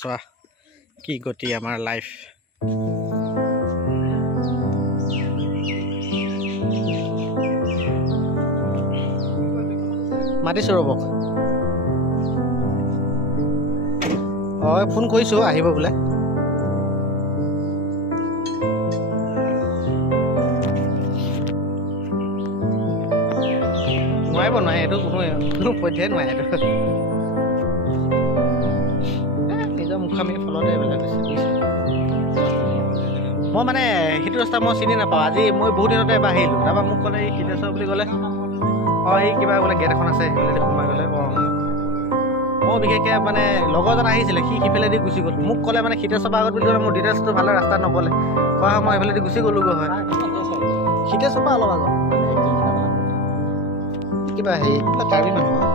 চোৱা কি গতি আমাৰ লাইফ। মাতিছোঁ ৰ'বক। হয় ফোন কৰিছোঁ আহিব বোলে। নোৱাৰে এইটো কোনো পধ্যেই নোৱাৰে এইটো। নিজৰ মুখামি ফলতে এইবিলাক হৈছে বুজিছে। মই মানে সেইটো ৰাস্তা মই চিনি নাপাওঁ। আজি মই বহুত দিনতে এবাৰ আহিলোঁ, তাৰপৰা মোক ক'লে এই সিদ্ধেশ্বৰ বুলি ক'লে। এই কিবা বোলে গেট এখন আছে সেইফালেদি সোমাই গ'লে। মই বিশেষকৈ মানে লগৰজন আহিছিলে, সি সিফালেদি গুচি গ'ল। মোক ক'লে মানে সিদ্ধেশ্বৰ আগত বুলি ক'লে মোৰ ডিটেইলছটো ভালে ৰাস্তাত নক'লে। কোৱা হয় মই সেইফালেদি গুচি গ'লোগৈ হয়। সিদ্ধেশ্বৰ অলপ আগত কিবা হেৰি কিবা কাৰ্বি মানুহ।